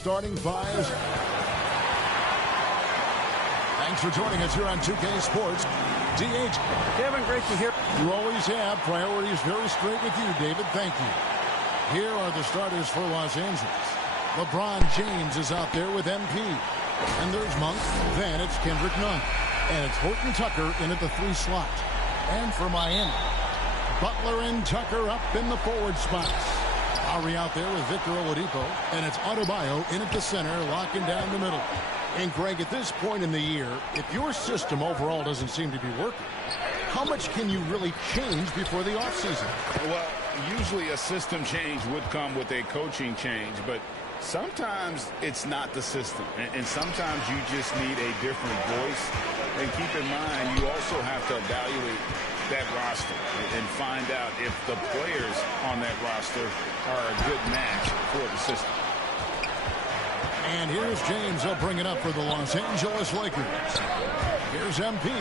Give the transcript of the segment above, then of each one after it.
Starting fives. Thanks for joining us here on 2K Sports. DH. Kevin, great to hear. You always have. Priorities very straight with you, David. Thank you. Here are the starters for Los Angeles. LeBron James is out there with MP. And there's Monk. Then it's Kendrick Nunn. And it's Horton Tucker in at the 3 slot. And for Miami, Butler and Tucker up in the forward spots. Lowry out there with Victor Oladipo. And it's Adebayo in at the center, locking down the middle. And Greg, at this point in the year, if your system overall doesn't seem to be working, how much can you really change before the offseason? Well, usually a system change would come with a coaching change, but sometimes it's not the system. And sometimes you just need a different voice. And keep in mind, you also have to evaluate that roster and find out if the players on that roster are a good match for the system. And here's James. He'll bring it up for the Los Angeles Lakers. Here's MP.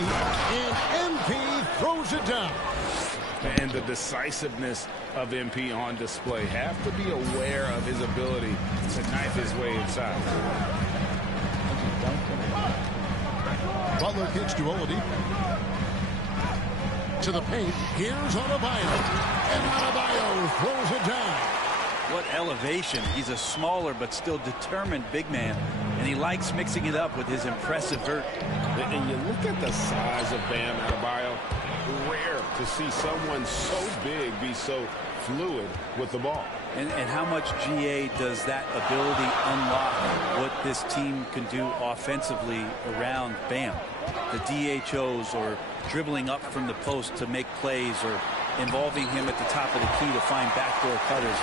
And MP throws it down. And the decisiveness of MP on display. Have to be aware of his ability to knife his way inside. Butler kicks to Oladipo. To the paint. Here's Adebayo. And Adebayo throws it down. What elevation. He's a smaller but still determined big man. And he likes mixing it up with his impressive vert. And you look at the size of Bam Adebayo. Rare to see someone so big be so fluid with the ball. And how much GA does that ability unlock what this team can do offensively around Bam? The DHOs or dribbling up from the post to make plays or involving him at the top of the key to find backdoor cutters.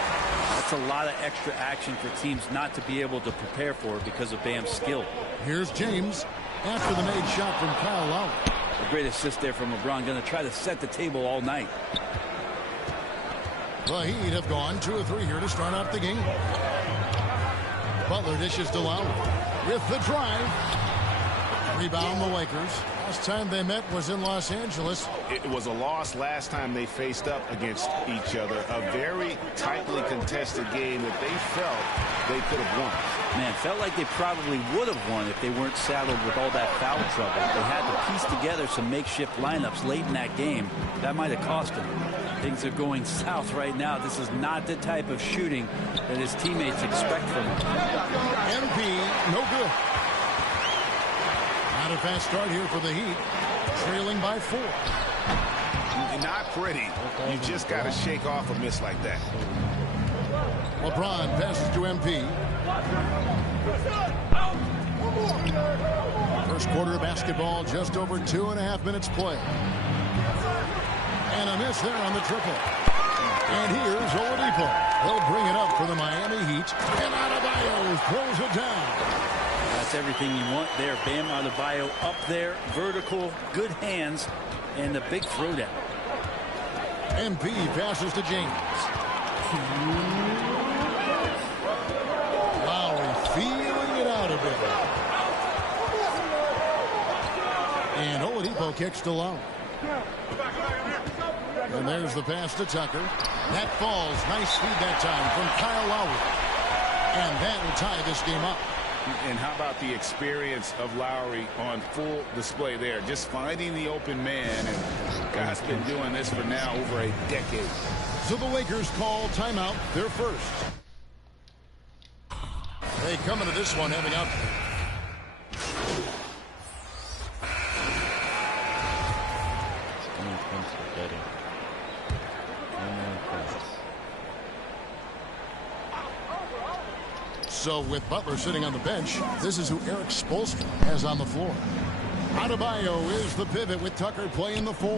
That's a lot of extra action for teams not to be able to prepare for because of Bam's skill. Here's James after the made shot from Kyle Lowry. A great assist there from LeBron. Going to try to set the table all night. The Heat have gone 2 of 3 here to start out the game. Butler dishes to Lowry with the drive. Rebound the Lakers. Last time they met was in Los Angeles. It was a loss last time they faced up against each other. A very tightly contested game that they felt they could have won. Man, felt like they probably would have won if they weren't saddled with all that foul trouble. They had to piece together some makeshift lineups late in that game. That might have cost them. Things are going south right now. This is not the type of shooting that his teammates expect from him. MP, no good. Not a fast start here for the Heat. Trailing by 4. Not pretty. You just got to shake off a miss like that. LeBron passes to MP. First quarter of basketball, just over 2.5 minutes play. And a miss there on the triple. And here's Oladipo. He'll bring it up for the Miami Heat. And Adebayo throws it down. That's everything you want there. Bam Adebayo up there, vertical, good hands, and the big throwdown. MP passes to James. Lowry feeling it out a bit. And Oladipo kicks to Lowry. And there's the pass to Tucker. That falls. Nice speed that time from Kyle Lowry. And that will tie this game up. And how about the experience of Lowry on full display there? Just finding the open man. And guy's been doing this for now over a decade. So the Lakers call timeout, their first. They come into this one having out. So with Butler sitting on the bench, this is who Eric Spoelstra has on the floor. Adebayo is the pivot with Tucker playing the 4.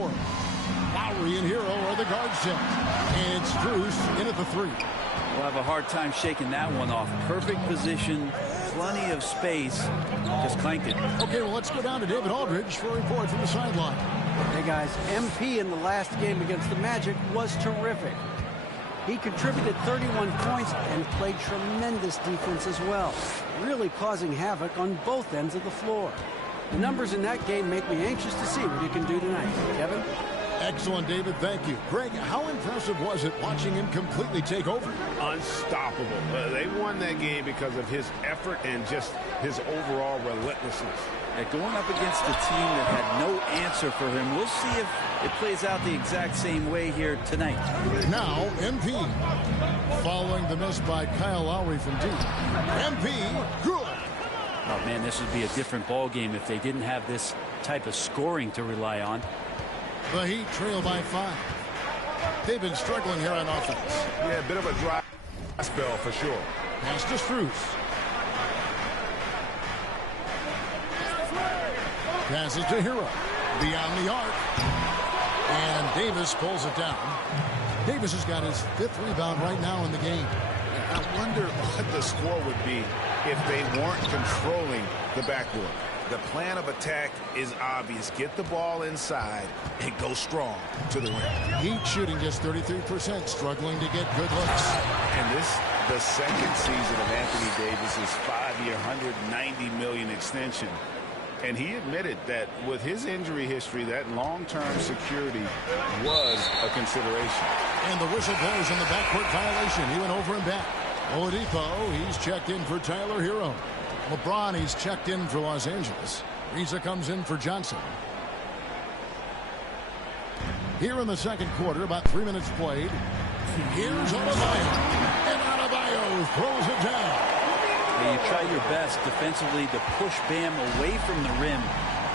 Lowry and Hero are the guard set. And it's Strus in at the 3. We'll have a hard time shaking that one off. Perfect position, plenty of space. Just clanked it. Okay, well, let's go down to David Aldridge for a report from the sideline. Hey, guys, MP in the last game against the Magic was terrific. He contributed 31 points and played tremendous defense as well, really causing havoc on both ends of the floor. The numbers in that game make me anxious to see what he can do tonight. Kevin? Excellent, David. Thank you. Greg, how impressive was it watching him completely take over? Unstoppable. They won that game because of his effort and just his overall relentlessness. Going up against a team that had no answer for him. We'll see if it plays out the exact same way here tonight. Now, MP. Following the miss by Kyle Lowry from deep. MP, good. Oh, man, this would be a different ball game if they didn't have this type of scoring to rely on. The Heat trail by 5. They've been struggling here on offense. Yeah, a bit of a dry spell for sure. Pass to Strus. Passes to Hero. Beyond the arc. And Davis pulls it down. Davis has got his 5th rebound right now in the game. I wonder what the score would be if they weren't controlling the backboard. The plan of attack is obvious. Get the ball inside and go strong to the rim. Heat shooting just 33%, struggling to get good looks. And this, the second season of Anthony Davis's 5-year, $190 million extension. And he admitted that with his injury history, that long-term security was a consideration. And the whistle blows on the backcourt violation. He went over and back. Oladipo, he's checked in for Tyler Hero. LeBron, he's checked in for Los Angeles. Riza comes in for Johnson. Here in the second quarter, about 3 minutes played. Here's Adebayo. And Adebayo throws it down. You try your best defensively to push Bam away from the rim.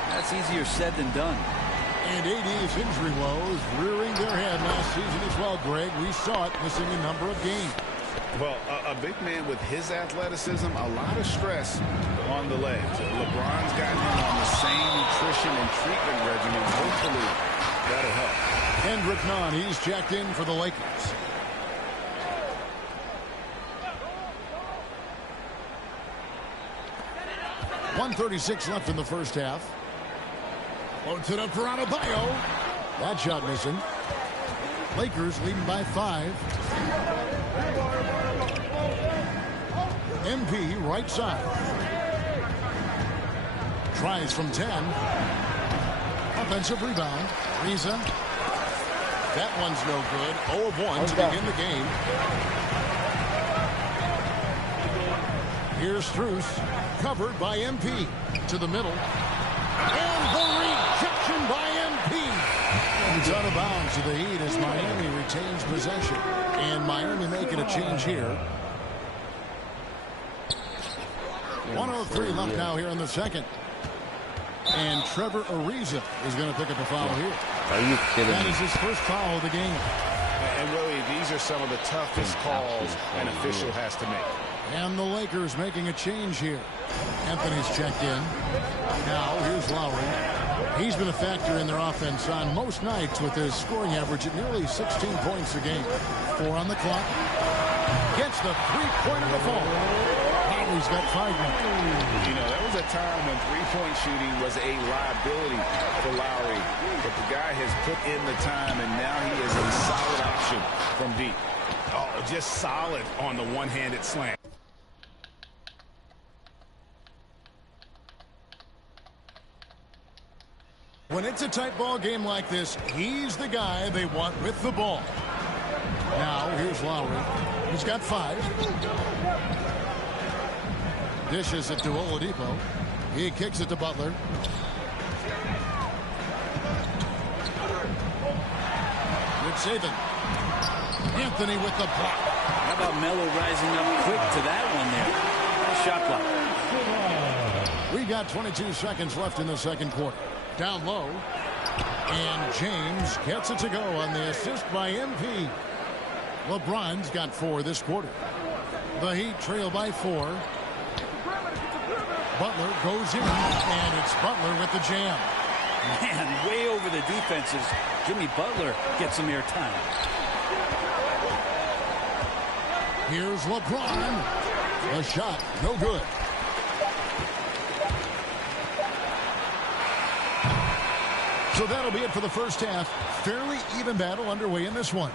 That's easier said than done. And AD's injury woes rearing their head last season as well, Greg. We saw it missing a number of games. Well, a big man with his athleticism, a lot of stress on the legs. LeBron's got him on the same nutrition and treatment regimen. Hopefully, that'll help. Kendrick Nunn, he's checked in for the Lakers. .136 left in the first half. Floats it up for Adebayo. That shot missing. Lakers leading by 5. MP right side. Tries from 10. Offensive rebound. Riza. That one's no good. 0 of 1 to begin the game. Here's Strus. Covered by MP. To the middle. And the rejection by MP. It's out of bounds to the Heat as Miami retains possession. And Miami making a change here. 1:03 left now here in the second. And Trevor Ariza is going to pick up a foul here. Are you kidding me? That is his first foul of the game. And really, these are some of the toughest calls an official has to make. And the Lakers making a change here. Anthony's checked in. Now, here's Lowry. He's been a factor in their offense on most nights with his scoring average at nearly 16 points a game. 4 on the clock. Gets the three-pointer to fall. Lowry's got 5 now. You know, there was a time when three-point shooting was a liability for Lowry. But the guy has put in the time, and now he is a solid option from deep. Oh, just solid on the one-handed slam. When it's a tight ball game like this, he's the guy they want with the ball. Now, here's Lowry. He's got 5. Dishes it to Oladipo. He kicks it to Butler. Good saving. Anthony with the block. How about Melo rising up quick to that one there? Nice shot clock. We got 22 seconds left in the second quarter. Down low. And James gets it to go on the assist by MP. LeBron's got 4 this quarter. The Heat trail by 4. Butler goes in, and it's Butler with the jam. Man, way over the defenses. Jimmy Butler gets some airtime. Here's LeBron. A shot, no good. So that'll be it for the first half. Fairly even battle underway in this one.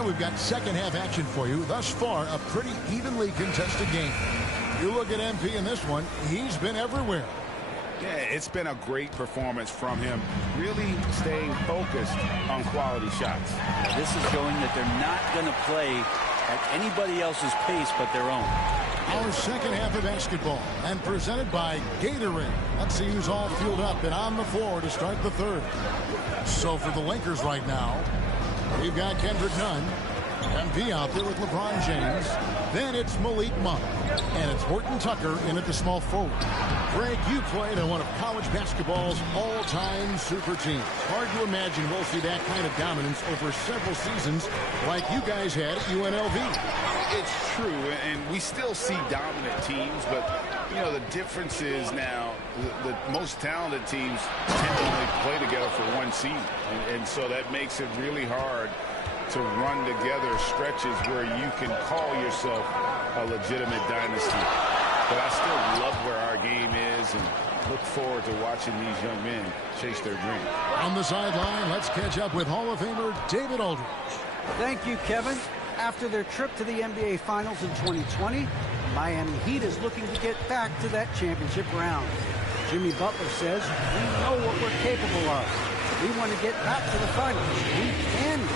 And we've got second half action for you. Thus far, a pretty evenly contested game. You look at MP in this one, he's been everywhere. Yeah, it's been a great performance from him, really staying focused on quality shots. This is showing that they're not going to play at anybody else's pace but their own. Our second half of basketball, and presented by Gatorade. Let's see who's all fueled up and on the floor to start the third. So for the Lakers right now, we've got Kendrick Nunn, MP out there with LeBron James. Then it's Malik Monk, and it's Horton Tucker in at the small forward. Greg, you played on one of college basketball's all-time super teams. Hard to imagine we'll see that kind of dominance over several seasons like you guys had at UNLV. It's true, and we still see dominant teams, but, you know, the difference is now the most talented teams tend to only play together for one season, and so that makes it really hard to run together stretches where you can call yourself a legitimate dynasty. But I still love where our game is and look forward to watching these young men chase their dream. On the sideline, let's catch up with Hall of Famer David Aldridge. Thank you, Kevin. After their trip to the NBA Finals in 2020, Miami Heat is looking to get back to that championship round. Jimmy Butler says, we know what we're capable of. We want to get back to the finals. We can do it.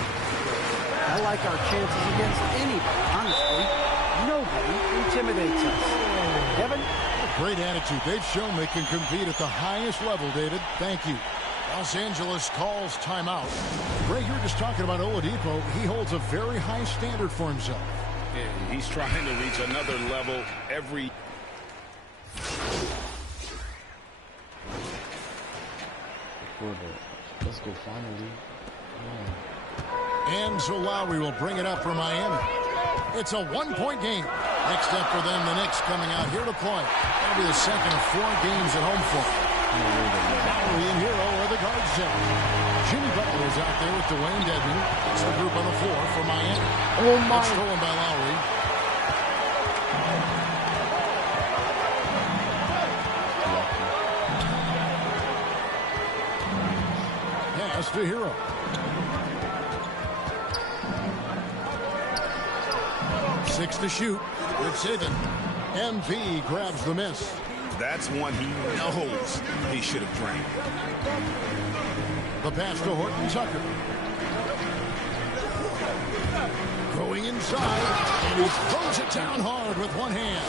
I like our chances against anybody, honestly. Nobody intimidates us. Kevin? Great attitude. They've shown they can compete at the highest level, David. Thank you. Los Angeles calls timeout. Ray, you were just talking about Oladipo. He holds a very high standard for himself. Yeah, he's trying to reach another level every... Let's go finally. And so Lowry will bring it up for Miami. It's a one-point game. Next up for them, the Knicks coming out here to play. That'll be the second of 4 games at home for them. Lowry and Hero are the guard set. Jimmy Butler is out there with Dwayne Dedmon. It's the group on the floor for Miami. Oh, my. It's stolen by Lowry. Pass to Hero. Six to shoot. It's hidden. MP grabs the miss. That's one he knows he should have drained. The pass to Horton Tucker. Going inside, and he throws it down hard with one hand.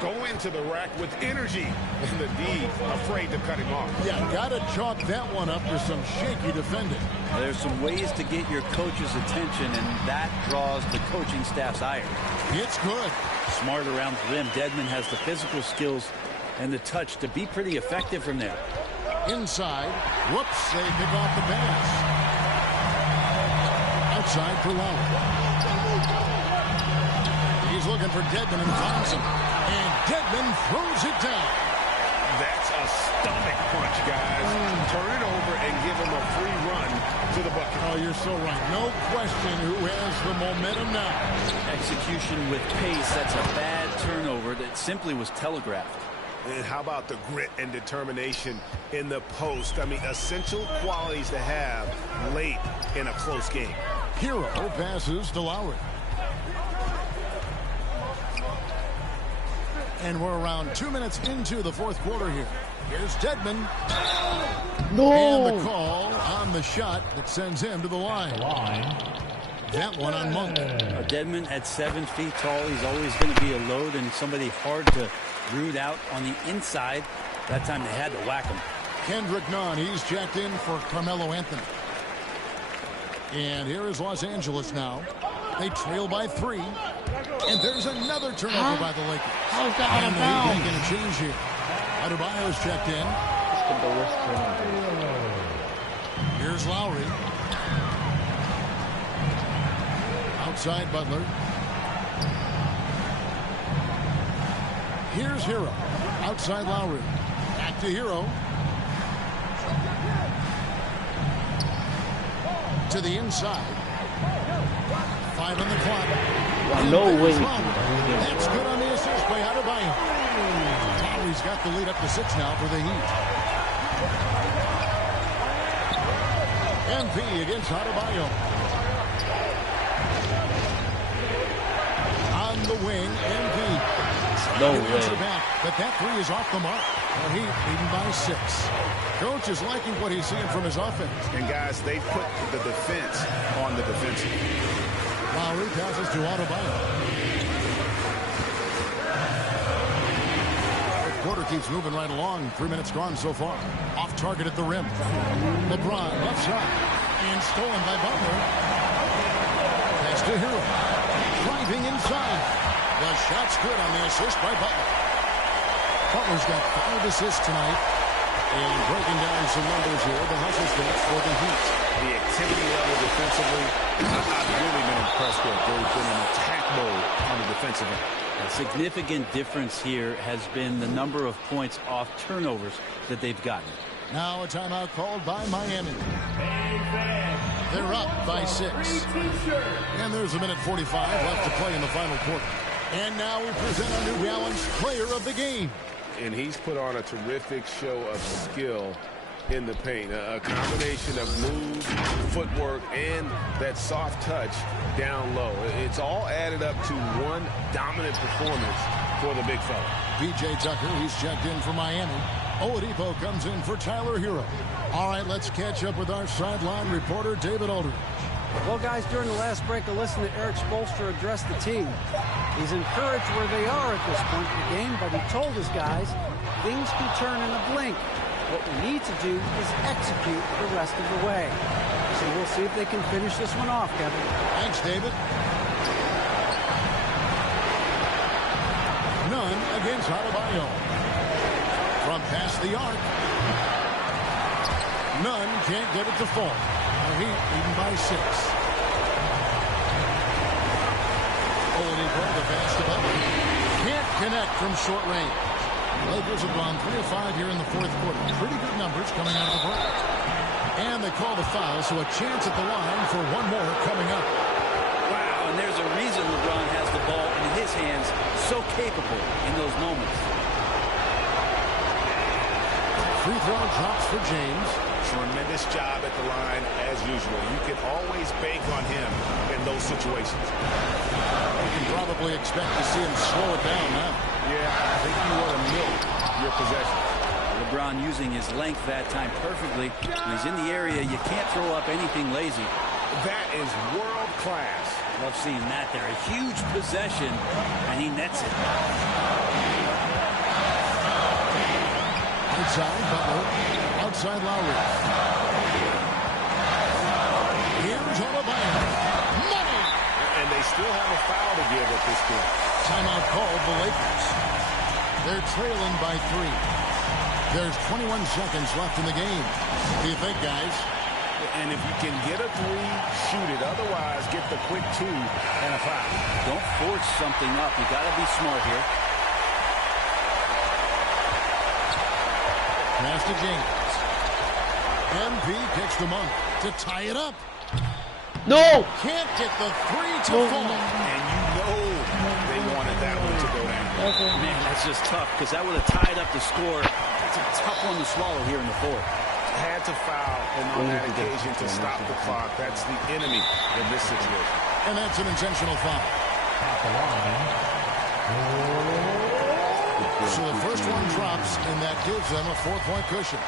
Go into the rack with energy, and the D afraid to cut him off. Yeah, gotta chalk that one up to some shaky defending. There's some ways to get your coach's attention, and that draws the coaching staff's ire. It's good. Smart around the rim. Dedmon has the physical skills and the touch to be pretty effective from there. Inside. Whoops, they pick off the pass. Outside for Lowry. He's looking for Dedmon and finds him. And Dedmon throws it down. That's a stomach punch, guys. Turn it over and give him a free run to the bucket. Oh, you're so right. No question who has the momentum now. Execution with pace. That's a bad turnover that simply was telegraphed. And how about the grit and determination in the post? I mean, essential qualities to have late in a close game. Hero passes to Lowry. And we're around 2 minutes into the fourth quarter here. Here's Dedmon. No! And the call on the shot that sends him to the line. That one on Monk. Dedmon at 7 feet tall. He's always going to be a load and somebody hard to root out on the inside. That time they had to whack him. Kendrick Nunn, he's checked in for Carmelo Anthony. And here is Los Angeles now. They trail by 3. And there's another turnover by the Lakers. How's that out of And bounds? making a change here. Adebayo's checked in. Here's Lowry. Outside Butler. Here's Hero. Outside Lowry. Back to Hero. To the inside. 5 on the clock. No way. That's good on the assist by Adebayo. Lowry's got the lead up to 6 now for the Heat. MP against Adebayo. the wing, MP. No Trying to answer way. back, but that three is off the mark. The Heat leading by 6. Coach is liking what he's seeing from his offense. And, guys, they put the defense on the defensive. Lowry passes to Adebayo. The quarter keeps moving right along. 3 minutes gone so far. Off target at the rim. LeBron, left shot. And stolen by Butler. Pass to Hero. Driving inside. The shot's good on the assist by Butler. Butler's got 5 assists tonight. And breaking down some numbers here, the hustle stats for the Heat. The activity level defensively, I've really been impressed with. They've been in attack mode on the defensive end. A significant difference here has been the number of points off turnovers that they've gotten. Now a timeout called by Miami. They're up by 6. And there's a minute 45 left to play in the final quarter. And now we present our New Balance Player of the Game. And he's put on a terrific show of skill in the paint. A combination of moves, footwork, and that soft touch down low. It's all added up to one dominant performance for the big fella. P.J. Tucker, he's checked in for Miami. Oladipo comes in for Tyler Hero. All right, let's catch up with our sideline reporter, David Aldridge. Well, guys, during the last break, I listened to Eric Spoelstra address the team. He's encouraged where they are at this point in the game, but he told his guys things can turn in a blink. What we need to do is execute the rest of the way. So we'll see if they can finish this one off, Kevin. Thanks, David. None against Adebayo. From past the arc. None can't get it to fall. The Heat leading by 6. Oladipo, the pass to Butler. Can't connect from short range. Lakers have gone 3 of 5 here in the fourth quarter. Pretty good numbers coming out of the break. And they call the foul, so a chance at the line for one more coming up. Wow, and there's a reason LeBron has the ball in his hands, so capable in those moments. Free throw drops for James. Tremendous job at the line as usual. You can always bank on him in those situations. You can probably expect to see him slow it down now. Yeah, I think you want to milk your possession. LeBron using his length that time perfectly. When he's in the area, you can't throw up anything lazy. That is world class. Love seeing that there. A huge possession, and he nets it. Outside Butler. Outside Lowry. Here's Adebayo. Money! And they still have a foul to give at this point. Timeout called the Lakers. They're trailing by 3. There's 21 seconds left in the game. What do you think, guys? And if you can get a 3, shoot it. Otherwise, get the quick 2 and a foul. Don't force something up. You got to be smart here. Pass to James. MP kicks the monk to tie it up. No! Can't get the 3 to fall. And you know they wanted that one to go down. Man, that's just tough because that would have tied up the score. That's a tough one to swallow here in the fourth. Had to foul, and on that occasion to stop the clock. That's the enemy in this situation. And that's an intentional foul. So the first one drops, and that gives them a 4-point cushion.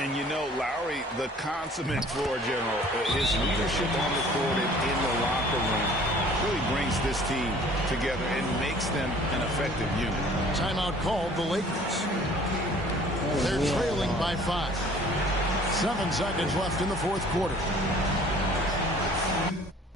And you know, Lowry, the consummate floor general, his leadership on the court and in the locker room really brings this team together and makes them an effective unit. Timeout called the Lakers. They're trailing by 5. 7 seconds left in the fourth quarter.